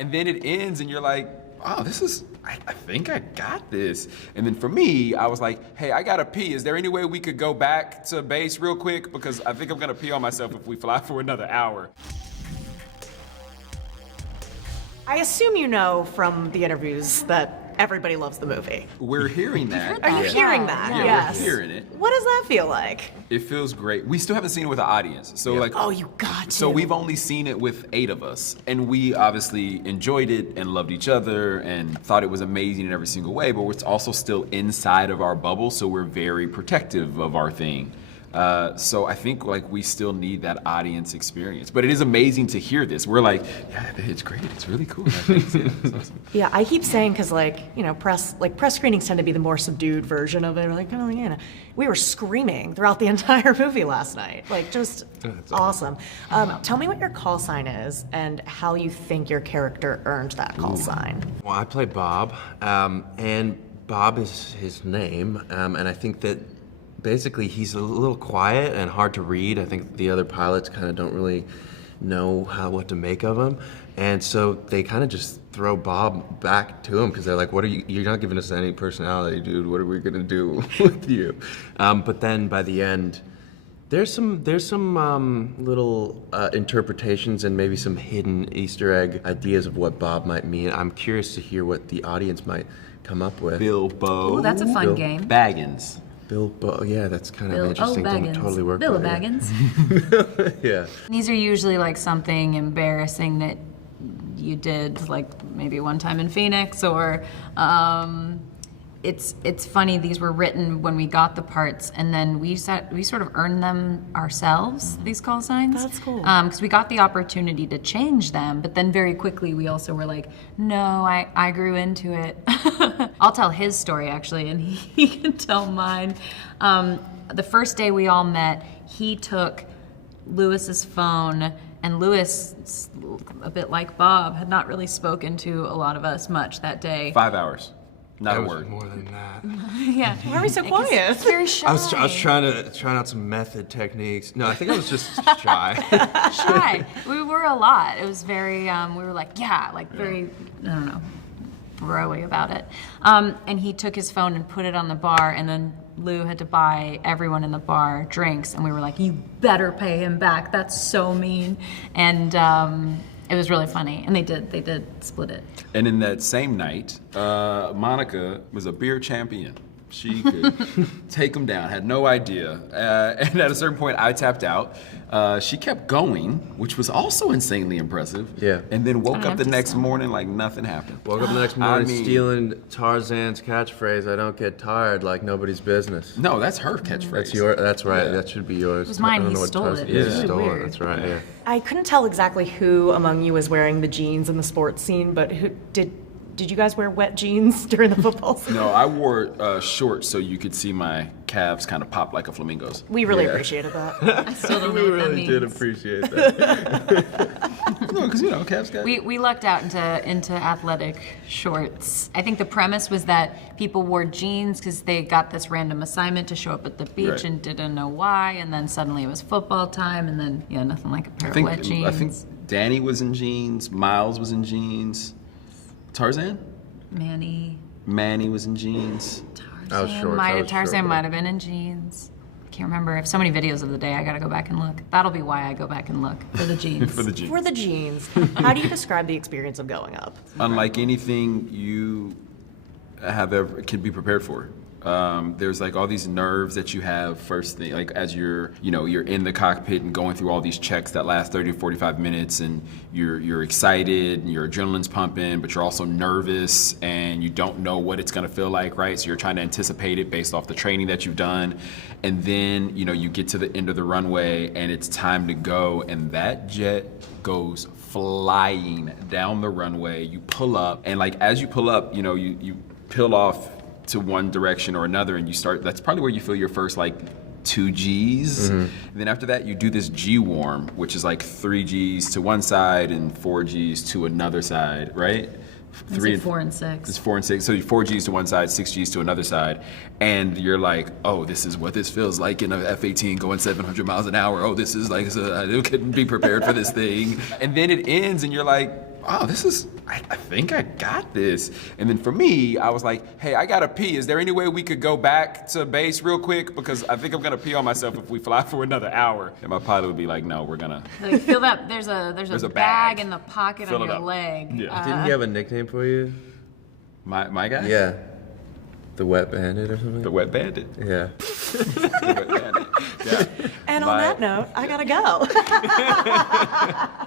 And then it ends and you're like, oh, I think I got this. And then for me, I was like, hey, I gotta pee. Is there any way we could go back to base real quick? Because I think I'm gonna pee on myself if we fly for another hour. I assume you know from the interviews that everybody loves the movie. We're hearing that. Are you hearing that? Yeah, Yes. we're hearing it. What does that feel like? It feels great. We still haven't seen it with an audience. So like, Oh, you got to. so we've only seen it with 8 of us. And we obviously enjoyed it and loved each other and thought it was amazing in every single way, but we're also still inside of our bubble, so we're very protective of our thing. So I think like we still need that audience experience. But it is amazing to hear this. We're like, yeah, it's great. It's really cool. It's awesome. Yeah, I keep saying because press screenings tend to be the more subdued version of it. We're like, we were screaming throughout the entire movie last night. Like, just awesome. Tell me what your call sign is and how you think your character earned that call sign. Well, I play Bob, and Bob is his name, and I think that basically he's a little quiet and hard to read. I think the other pilots kind of don't really know what to make of him, and so they kind of just throw Bob back to him because they're like, "What are you? You're not giving us any personality, dude. What are we gonna do with you?" But then by the end, there's some little interpretations and maybe some hidden Easter egg ideas of what Bob might mean. I'm curious to hear what the audience might come up with. Bilbo. Ooh, that's a fun game. Baggins. Bilbo, yeah, that's kind of an interesting thing to totally work Bill with. Baggins. Yeah. These are usually like something embarrassing that you did, like maybe one time in Phoenix, or it's funny. These were written when we got the parts, and then we sort of earned them ourselves. These call signs. That's cool. Because we got the opportunity to change them, but then very quickly we also were like, no, I grew into it. I'll tell his story actually, and he can tell mine. The first day we all met, he took Lewis's phone, and Lewis, a bit like Bob, had not really spoken to a lot of us much that day. 5 hours. Not a That was word. more than that. Yeah. Why are we so quiet? He's very shy. I was trying out some method techniques. No, I think I was just shy. Shy. We were a lot. It was very, we were like, very, I don't know, bro-y about it. And he took his phone and put it on the bar, and then Lou had to buy everyone in the bar drinks, and we were like, you better pay him back. That's so mean. And it was really funny, and they did split it. And in that same night, Monica was a beer champion. She could take him down, had no idea. And at a certain point, I tapped out. She kept going, which was also insanely impressive. Yeah. And then woke up the empty next stomach. morning like nothing happened. Woke up the next morning I mean- stealing Tarzan's catchphrase, "I don't get tired like nobody's business." No, that's her catchphrase. That's right. Yeah. That should be yours. It was mine, I don't he know what stole Tarzan- it. Yeah, It's he really stole weird. it. That's right. Yeah. I couldn't tell exactly who among you was wearing the jeans in the sports scene, but who did you guys wear wet jeans during the football scene? No, I wore shorts so you could see my calves kind of pop like a flamingo's. We really appreciated that. I still don't We know what that really means. did appreciate that. No, because calves got. We lucked out into athletic shorts. I think the premise was that people wore jeans because they got this random assignment to show up at the beach Right. and didn't know why, and then suddenly it was football time, and then nothing like a pair of wet jeans. I think Danny was in jeans. Miles was in jeans. Tarzan? Manny was in jeans. I was short. Tarzan might have been in jeans. I can't remember. I have so many videos of the day. I gotta go back and look. That'll be why I go back and look for the jeans. For the jeans. For the jeans, how do you describe the experience of going up? Unlike anything you have ever can be prepared for. There's like all these nerves that you have first thing, like as you're in the cockpit and going through all these checks that last 30 to 45 minutes, and you're excited and your adrenaline's pumping, but you're also nervous and you don't know what it's gonna feel like, right? So you're trying to anticipate it based off the training that you've done. And then, you get to the end of the runway and it's time to go, and that jet goes flying down the runway. You pull up, and like as you pull up, you peel off to one direction or another, and you start, that's probably where you feel your first like 2 Gs. And then after that you do this G-warm, which is like 3 Gs to one side and 4 Gs to another side, right? It's 4 and 6. It's 4 and 6, so 4 Gs to one side, 6 Gs to another side, and you're like, oh, this is what this feels like in a F-18 going 700 miles an hour. Oh, this is like, I couldn't be prepared for this thing. And then it ends and you're like, oh, I think I got this. And then for me, I was like, hey, I gotta pee. Is there any way we could go back to base real quick? Because I think I'm gonna pee on myself if we fly for another hour. And my pilot would be like, no, we're gonna. Like, feel that there's a There's a bag bag. in the pocket Fill on it your up. leg. Yeah. Didn't he have a nickname for you? My guy? Yeah. The Wet Bandit or something? The Wet Bandit. Yeah. The Wet Bandit. Yeah. And on that note, I gotta go.